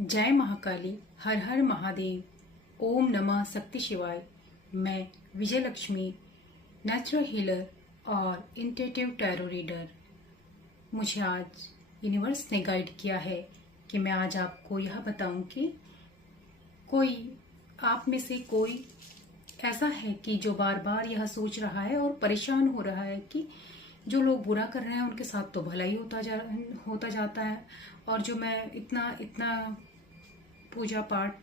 जय महाकाली, हर हर महादेव, ओम नमः शक्ति शिवाय। मैं विजय लक्ष्मी, नेचुरल हीलर और इंट्यूटिव टैरो रीडर। मुझे आज यूनिवर्स ने गाइड किया है कि मैं आज आपको यह बताऊं कि कोई आप में से कोई ऐसा है कि जो बार बार यह सोच रहा है और परेशान हो रहा है कि जो लोग बुरा कर रहे हैं उनके साथ तो भला ही होता जाता है, और जो मैं इतना इतना पूजा पाठ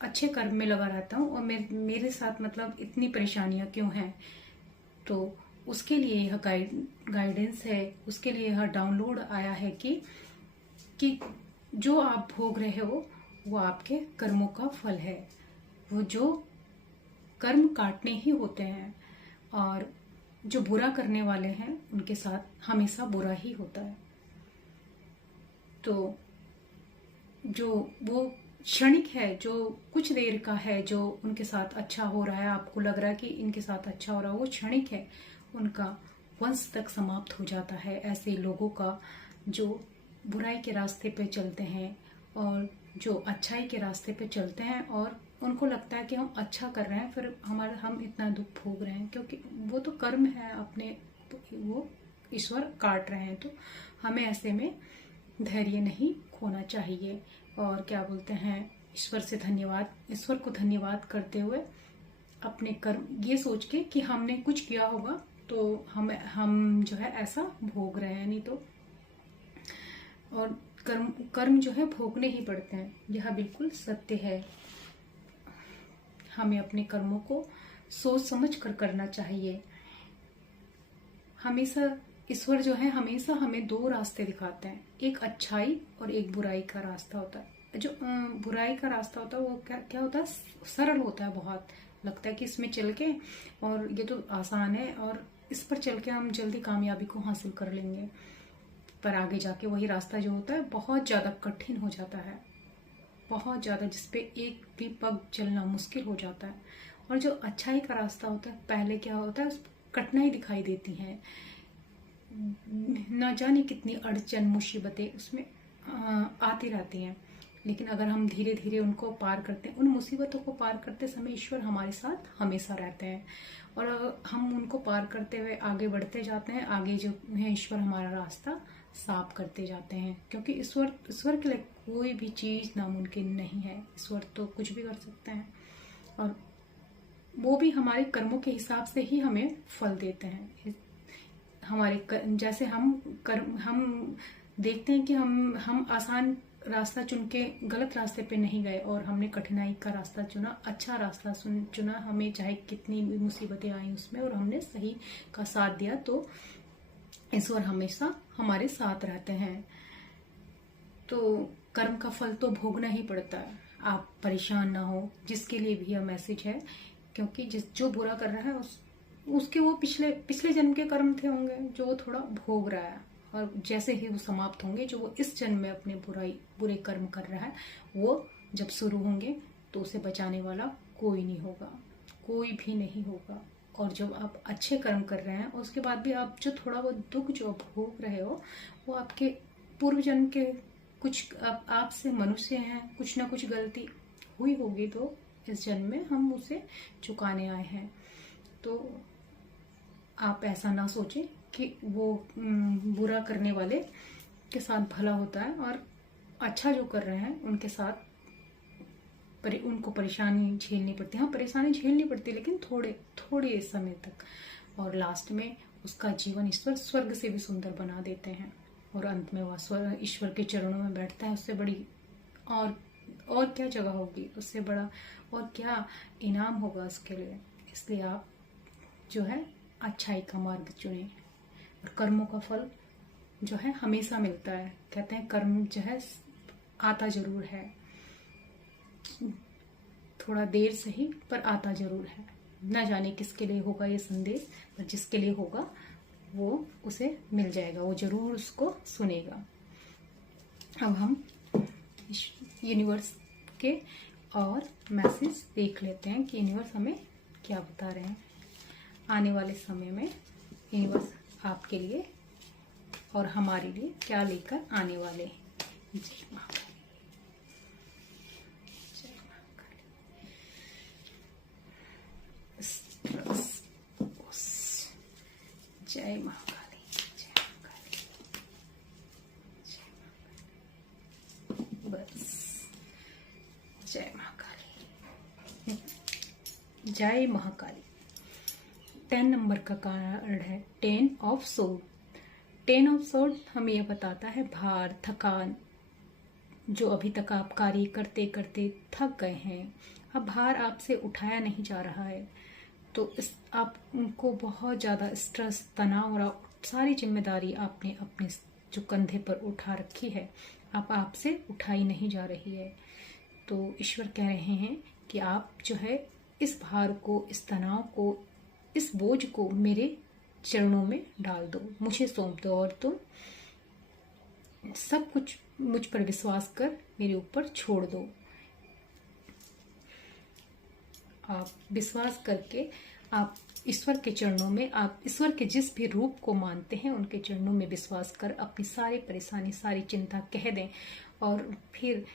अच्छे कर्म में लगा रहता हूँ और मेरे साथ मतलब इतनी परेशानियां क्यों हैं। तो उसके लिए यह गाइडेंस है, उसके लिए यह डाउनलोड आया है कि जो आप भोग रहे हो वो आपके कर्मों का फल है। वो जो कर्म काटने ही होते हैं, और जो बुरा करने वाले हैं उनके साथ हमेशा बुरा ही होता है। तो जो वो क्षणिक है, जो कुछ देर का है, जो उनके साथ अच्छा हो रहा है, आपको लग रहा है कि इनके साथ अच्छा हो रहा है, वो क्षणिक है, उनका वंश तक समाप्त हो जाता है। ऐसे लोगों का जो बुराई के रास्ते पे चलते हैं और जो अच्छाई के रास्ते पे चलते हैं, और उनको लगता है कि हम अच्छा कर रहे हैं, फिर हम इतना दुख भोग रहे हैं, क्योंकि वो तो कर्म है अपने, वो ईश्वर काट रहे हैं। तो हमें ऐसे में धैर्य नहीं खोना चाहिए, और क्या बोलते हैं, ईश्वर को धन्यवाद करते हुए अपने कर्म ये सोच के कि हमने कुछ किया होगा तो हम जो है ऐसा भोग रहे हैं। नहीं तो और कर्म जो है भोगने ही पड़ते हैं, यह बिल्कुल सत्य है। हमें अपने कर्मों को सोच समझ कर करना चाहिए। हमेशा ईश्वर जो है हमेशा हमें दो रास्ते दिखाते हैं, एक अच्छाई और एक बुराई का रास्ता होता है। जो बुराई का रास्ता होता है वो क्या होता है, सरल होता है, बहुत लगता है कि इसमें चल के, और ये तो आसान है और इस पर चल के हम जल्दी कामयाबी को हासिल कर लेंगे। पर आगे जाके वही रास्ता जो होता है बहुत ज्यादा कठिन हो जाता है, बहुत ज्यादा, जिसपे एक भी पग चलना मुश्किल हो जाता है। और जो अच्छाई का रास्ता होता है, पहले क्या होता है, कठिनाई दिखाई देती है, न जाने कितनी अड़चन मुसीबतें उसमें आती रहती हैं। लेकिन अगर हम धीरे धीरे उनको पार करते हैं, उन मुसीबतों को पार करते समय ईश्वर हमारे साथ हमेशा रहते हैं, और हम उनको पार करते हुए आगे बढ़ते जाते हैं। आगे जो है ईश्वर हमारा रास्ता साफ करते जाते हैं, क्योंकि ईश्वर के लिए कोई भी चीज नामुमकिन नहीं है। ईश्वर तो कुछ भी कर सकते हैं, और वो भी हमारे कर्मों के हिसाब से ही हमें फल देते हैं। जैसे हम देखते हैं कि हम आसान रास्ता चुन के गलत रास्ते पे नहीं गए, और हमने कठिनाई का रास्ता चुना, अच्छा रास्ता चुना, हमें चाहे कितनी मुसीबतें आई उसमें, और हमने सही का साथ दिया, तो ईश्वर हमेशा हमारे साथ रहते हैं। तो कर्म का फल तो भोगना ही पड़ता है। आप परेशान ना हो, जिसके लिए भी यह मैसेज है, क्योंकि जो बुरा कर रहा है उसके वो पिछले जन्म के कर्म थे होंगे जो वो थोड़ा भोग रहा है, और जैसे ही वो समाप्त होंगे, जो वो इस जन्म में अपने बुरे कर्म कर रहा है, वो जब शुरू होंगे तो उसे बचाने वाला कोई नहीं होगा, कोई भी नहीं होगा। और जब आप अच्छे कर्म कर रहे हैं, उसके बाद भी आप जो थोड़ा बहुत दुख जो भोग रहे हो, वो आपके पूर्व जन्म के कुछ आपसे मनुष्य हैं, कुछ ना कुछ गलती हुई होगी, तो इस जन्म में हम उसे चुकाने आए हैं। तो आप ऐसा ना सोचें कि वो बुरा करने वाले के साथ भला होता है, और अच्छा जो कर रहे हैं उनके साथ उनको परेशानी झेलनी पड़ती है। हाँ, परेशानी झेलनी पड़ती है, लेकिन थोड़े समय तक, और लास्ट में उसका जीवन ईश्वर स्वर्ग से भी सुंदर बना देते हैं, और अंत में वह ईश्वर के चरणों में बैठता है। उससे बड़ी और क्या जगह होगी, उससे बड़ा और क्या इनाम होगा उसके लिए। इसलिए आप जो है अच्छाई का मार्ग चुने, और कर्मों का फल जो है हमेशा मिलता है। कहते हैं कर्म जो है आता जरूर है, थोड़ा देर से ही, पर आता जरूर है। न जाने किसके लिए होगा ये संदेश, पर जिसके लिए होगा वो उसे मिल जाएगा, वो जरूर उसको सुनेगा। अब हम यूनिवर्स के और मैसेज देख लेते हैं कि यूनिवर्स हमें क्या बता रहे हैं। आने वाले समय में यूनिवर्स आपके लिए और हमारे लिए क्या लेकर आने वाले हैं। जय महाकाल। जय महाकाली, जय महाकाली, जय महाकाली। बस जय महाकाली, जय महाकाली। 10 नंबर का कार्ड है 10 ऑफ सोर्ड। 10 ऑफ सोर्ड हमें यह बताता है भार, थकान, जो अभी तक आप कार्य करते करते थक गए हैं, अब भार आपसे उठाया नहीं जा रहा है, तो इस आपको बहुत ज़्यादा स्ट्रेस, तनाव और सारी जिम्मेदारी आपने अपने जो कंधे पर उठा रखी है, अब आपसे उठाई नहीं जा रही है। तो ईश्वर कह रहे हैं कि आप जो है इस भार को, इस तनाव को, इस बोझ को मेरे चरणों में डाल दो, मुझे सौंप दो और तुम सब कुछ मुझ पर विश्वास कर मेरे ऊपर छोड़ दो। आप विश्वास करके आप ईश्वर के चरणों में, आप ईश्वर के जिस भी रूप को मानते हैं उनके चरणों में विश्वास कर अपनी सारी परेशानी, सारी चिंता कह दें और फिर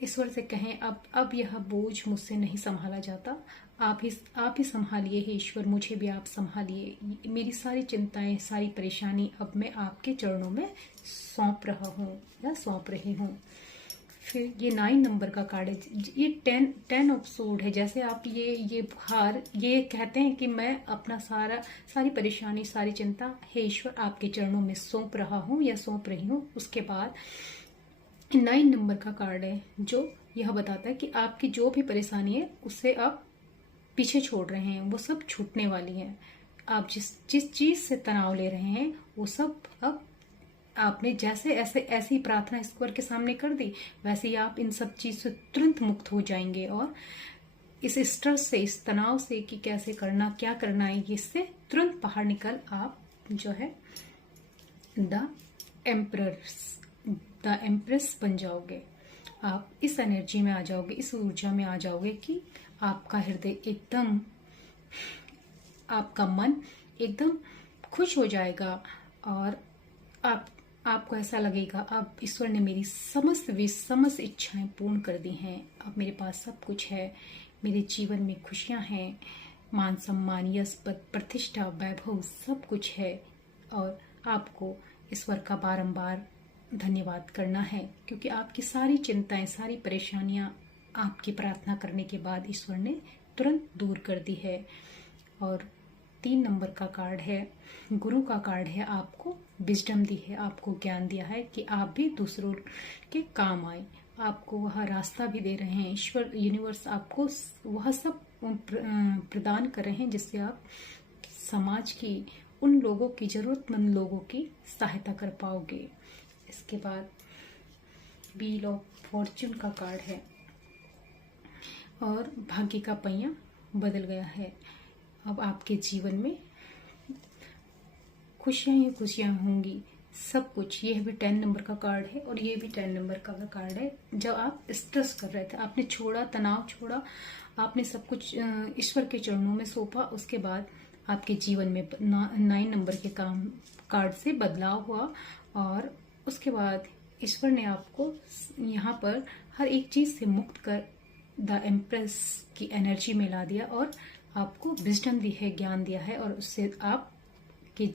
ईश्वर से कहें अब यह बोझ मुझसे नहीं संभाला जाता, आप ही संभालिए हे ईश्वर, मुझे भी आप संभालिए, मेरी सारी चिंताएं, सारी परेशानी अब मैं आपके चरणों में सौंप रहा हूँ या सौंप रही हूँ। फिर ये 9 नंबर का कार्ड है, ये 10 ऑफ सोर्ड है। जैसे आप ये भार, ये कहते हैं कि मैं अपना सारी परेशानी, सारी चिंता हे ईश्वर आपके चरणों में सौंप रहा हूँ या सौंप रही हूँ। उसके बाद 9 नंबर का कार्ड है जो यह बताता है कि आपकी जो भी परेशानी है उससे आप पीछे छोड़ रहे हैं, वो सब छूटने वाली है। आप जिस चीज से तनाव ले रहे हैं वो सब अब आपने जैसे ऐसी प्रार्थना ईश्वर के सामने कर दी, वैसे ही आप इन सब चीज से तुरंत मुक्त हो जाएंगे और इस स्ट्रेस से, इस तनाव से कि कैसे करना, क्या करना है, इससे तुरंत बाहर निकल आप जो है द एम्प्रेस बन जाओगे। आप इस एनर्जी में आ जाओगे, इस ऊर्जा में आ जाओगे कि आपका हृदय एकदम, आपका मन एकदम खुश हो जाएगा और आपको ऐसा लगेगा अब ईश्वर ने मेरी समस्त इच्छाएं पूर्ण कर दी हैं, अब मेरे पास सब कुछ है, मेरे जीवन में खुशियां हैं, मान सम्मान, यश, पद, प्रतिष्ठा, वैभव सब कुछ है और आपको ईश्वर का बारंबार धन्यवाद करना है क्योंकि आपकी सारी चिंताएं, सारी परेशानियां आपकी प्रार्थना करने के बाद ईश्वर ने तुरंत दूर कर दी है। और 3 नंबर का कार्ड है, गुरु का कार्ड है, आपको विजडम दी है, आपको ज्ञान दिया है कि आप भी दूसरों के काम आए, आपको वह रास्ता भी दे रहे हैं। ईश्वर, यूनिवर्स आपको वह सब प्रदान कर रहे हैं जिससे आप समाज की, उन लोगों की, जरूरतमंद लोगों की सहायता कर पाओगे। इसके बाद व्हील ऑफ फॉर्च्यून का कार्ड है और भाग्य का पहिया बदल गया है। अब आपके जीवन में खुशियां ही खुशियां होंगी, सब कुछ। ये भी 10 नंबर का कार्ड है और ये भी 10 नंबर का कार्ड है। जब आप स्ट्रेस कर रहे थे, आपने छोड़ा, तनाव छोड़ा, आपने सब कुछ ईश्वर के चरणों में सौंपा, उसके बाद आपके जीवन में 9 नंबर के कार्ड से बदलाव हुआ और उसके बाद ईश्वर ने आपको यहाँ पर हर एक चीज से मुक्त कर द एम्प्रेस की एनर्जी में ला दिया और आपको विजडम दी है, ज्ञान दिया है और उससे आपके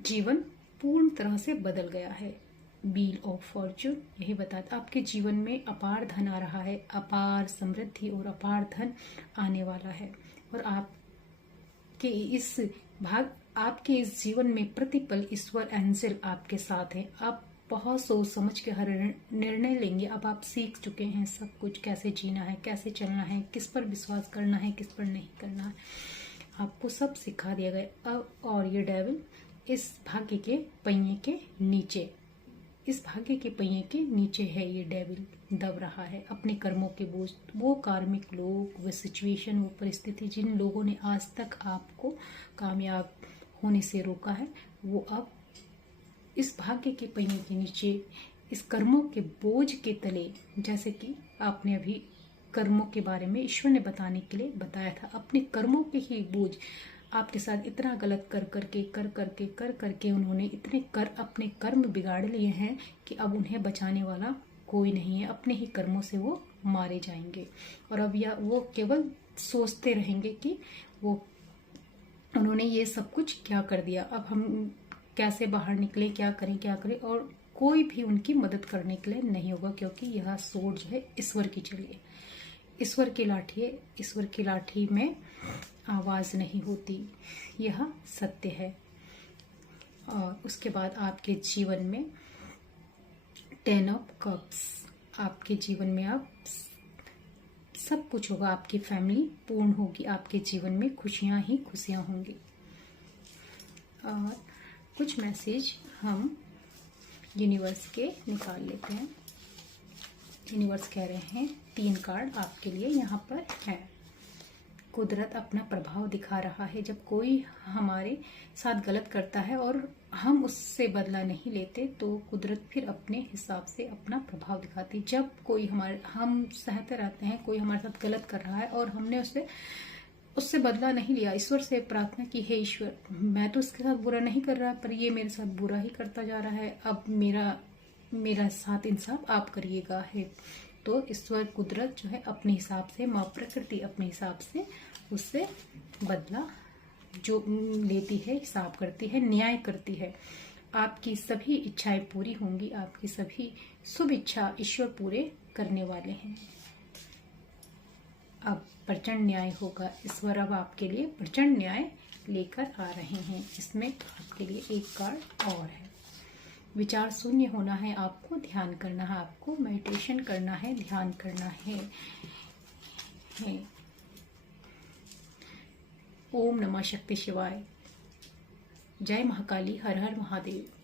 जीवन पूर्ण तरह से बदल गया है। व्हील ऑफ फॉर्च्यून यही बताता, आपके जीवन में अपार धन आ रहा है, अपार समृद्धि और अपार धन आने वाला है और आपके इस जीवन में प्रतिपल ईश्वर एंजल आपके साथ है। आप बहुत सोच समझ के हर निर्णय लेंगे। अब आप सीख चुके हैं सब कुछ, कैसे जीना है, कैसे चलना है, किस पर विश्वास करना है, किस पर नहीं करना है, आपको सब सिखा दिया गया। और ये डेविल इस भाग्य के पहिए के नीचे, इस भाग्य के पहिए के नीचे है, ये डेविल दब रहा है अपने कर्मों के बोझ। वो कार्मिक लोग, वो सिचुएशन, वो परिस्थिति जिन लोगों ने आज तक आपको कामयाब होने से रोका है, वो अब इस भाग्य के पहिए के नीचे, इस कर्मों के बोझ के तले, जैसे कि आपने अभी कर्मों के बारे में ईश्वर ने बताने के लिए बताया था, अपने कर्मों के ही बोझ आपके साथ इतना गलत कर करके उन्होंने इतने अपने कर्म बिगाड़ लिए हैं कि अब उन्हें बचाने वाला कोई नहीं है। अपने ही कर्मों से वो मारे जाएंगे और अब वो केवल सोचते रहेंगे कि वो उन्होंने ये सब कुछ क्या कर दिया, अब हम कैसे बाहर निकले, क्या करें, और कोई भी उनकी मदद करने के लिए नहीं होगा, क्योंकि यह सोर्ड जो है ईश्वर की चली है, ईश्वर की लाठी है। ईश्वर की लाठी में आवाज नहीं होती, यह सत्य है। और उसके बाद आपके जीवन में 10 ऑफ कप्स, आपके जीवन में आप सब कुछ होगा, आपकी फैमिली पूर्ण होगी, आपके जीवन में खुशियां ही खुशियां होंगी। और कुछ मैसेज हम यूनिवर्स के निकाल लेते हैं। यूनिवर्स कह रहे हैं 3 कार्ड आपके लिए यहाँ पर है। कुदरत अपना प्रभाव दिखा रहा है। जब कोई हमारे साथ गलत करता है और हम उससे बदला नहीं लेते तो कुदरत फिर अपने हिसाब से अपना प्रभाव दिखाती है। जब कोई हम सहते रहते हैं, कोई हमारे साथ गलत कर रहा है और हमने उससे बदला नहीं लिया, ईश्वर से प्रार्थना की, हे ईश्वर मैं तो उसके साथ बुरा नहीं कर रहा, पर ये मेरे साथ बुरा ही करता जा रहा है, अब मेरा साथ इंसाफ आप करिएगा है। तो ईश्वर कुदरत जो है अपने हिसाब से, माँ प्रकृति अपने हिसाब से उससे बदला जो लेती है, हिसाब करती है, न्याय करती है। आपकी सभी इच्छाएं पूरी होंगी, आपकी सभी शुभ इच्छा ईश्वर पूरे करने वाले हैं। अब प्रचंड न्याय होगा। ईश्वर अब आपके लिए प्रचंड न्याय लेकर आ रहे हैं। इसमें आपके लिए एक कार्ड और है। विचार शून्य होना है, आपको ध्यान करना है, आपको मेडिटेशन करना है, ध्यान करना है। ओम नमः शक्ति शिवाय। जय महाकाली, हर हर महादेव।